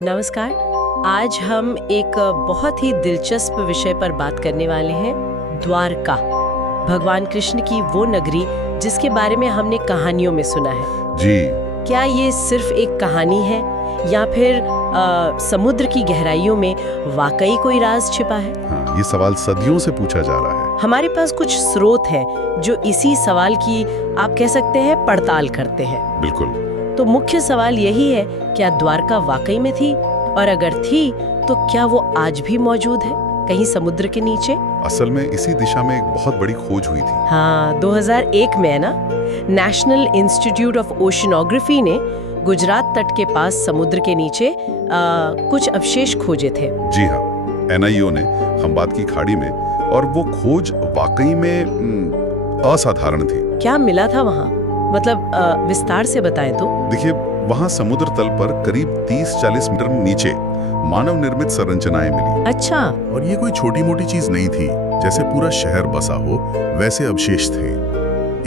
नमस्कार। आज हम एक बहुत ही दिलचस्प विषय पर बात करने वाले हैं, द्वारका। भगवान कृष्ण की वो नगरी जिसके बारे में हमने कहानियों में सुना है। जी। क्या ये सिर्फ एक कहानी है या फिर समुद्र की गहराइयों में वाकई कोई राज छिपा है? हाँ, ये सवाल सदियों से पूछा जा रहा है। हमारे पास कुछ स्रोत हैं जो इसी सवाल की आप कह सकते हैं पड़ताल करते हैं। बिल्कुल। तो मुख्य सवाल यही है, क्या द्वारका वाकई में थी, और अगर थी तो क्या वो आज भी मौजूद है कहीं समुद्र के नीचे? असल में इसी दिशा में एक बहुत बड़ी खोज हुई थी। हाँ, 2001 में ना नेशनल इंस्टीट्यूट ऑफ ओशनोग्राफी ने गुजरात तट के पास समुद्र के नीचे कुछ अवशेष खोजे थे। जी हाँ, NIO ने खंबात की खाड़ी में, और वो खोज वाकई में असाधारण थी। क्या मिला था वहाँ? मतलब विस्तार से बताएं तो। देखिए, वहाँ समुद्र तल पर करीब 30-40 मीटर नीचे मानव निर्मित संरचनाएं मिली। अच्छा। और ये कोई छोटी मोटी चीज नहीं थी, जैसे पूरा शहर बसा हो वैसे अवशेष थे।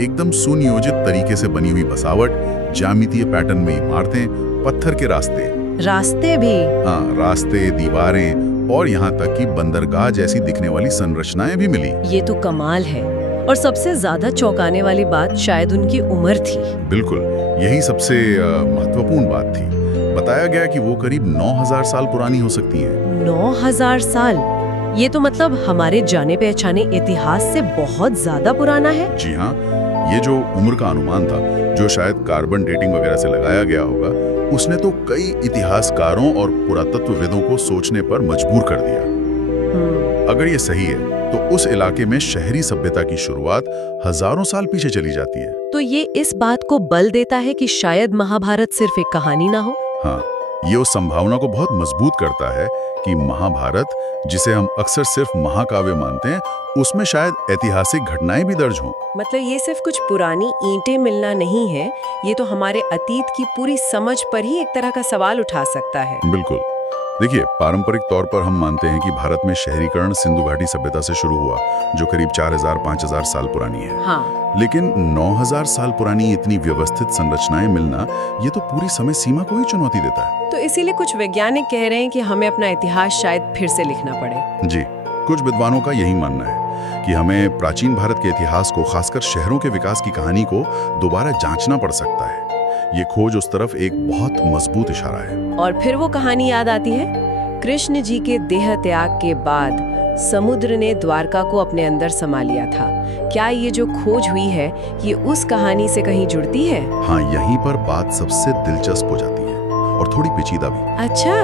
एकदम सुनियोजित तरीके से बनी हुई बसावट, ज्यामितीय पैटर्न में इमारतें, पत्थर के रास्ते भी। हाँ, रास्ते, दीवारें और यहाँ तक कि बंदरगाह जैसी दिखने वाली संरचनाएं भी मिली। ये तो कमाल है। और सबसे ज्यादा चौंकाने वाली बात शायद उनकी उम्र थी। बिल्कुल, यही सबसे महत्वपूर्ण बात थी। बताया गया कि वो करीब 9000 साल पुरानी हो सकती हैं। 9000 साल? ये तो मतलब हमारे जाने पहचाने इतिहास से बहुत ज्यादा पुराना है। जी हाँ, ये जो उम्र का अनुमान था, जो शायद कार्बन डेटिंग वगैरह से लगाया गया होगा, उसने तो कई इतिहासकारों और पुरातत्वविदों को सोचने पर मजबूर कर दिया। अगर ये सही है तो उस इलाके में शहरी सभ्यता की शुरुआत हजारों साल पीछे चली जाती है। तो ये इस बात को बल देता है कि शायद महाभारत सिर्फ एक कहानी ना हो। हाँ, ये उस संभावना को बहुत मजबूत करता है कि महाभारत, जिसे हम अक्सर सिर्फ महाकाव्य मानते हैं, उसमें शायद ऐतिहासिक घटनाएं भी दर्ज हों। मतलब ये सिर्फ कुछ पुरानी ईंटें मिलना नहीं है, ये तो हमारे अतीत की पूरी समझ पर ही एक तरह का सवाल उठा सकता है। बिल्कुल। देखिए, पारंपरिक तौर पर हम मानते हैं कि भारत में शहरीकरण सिंधु घाटी सभ्यता से शुरू हुआ, जो करीब 4000-5000 साल पुरानी है। हाँ। लेकिन 9000 साल पुरानी इतनी व्यवस्थित संरचनाएं मिलना, ये तो पूरी समय सीमा को ही चुनौती देता है। तो इसीलिए कुछ वैज्ञानिक कह रहे हैं कि हमें अपना इतिहास शायद फिर से लिखना पड़े। जी, कुछ विद्वानों का यही मानना है कि हमें प्राचीन भारत के इतिहास को, खासकर शहरों के विकास की कहानी को दोबारा जांचना पड़ सकता है। ये खोज उस तरफ एक बहुत मजबूत इशारा है। और फिर वो कहानी याद आती है, कृष्ण जी के देह त्याग के बाद समुद्र ने द्वारका को अपने अंदर समा लिया था। क्या ये जो खोज हुई है, ये उस कहानी से कहीं जुड़ती है? हाँ, यहीं पर बात सबसे दिलचस्प हो जाती है और थोड़ी पेचीदा भी। अच्छा।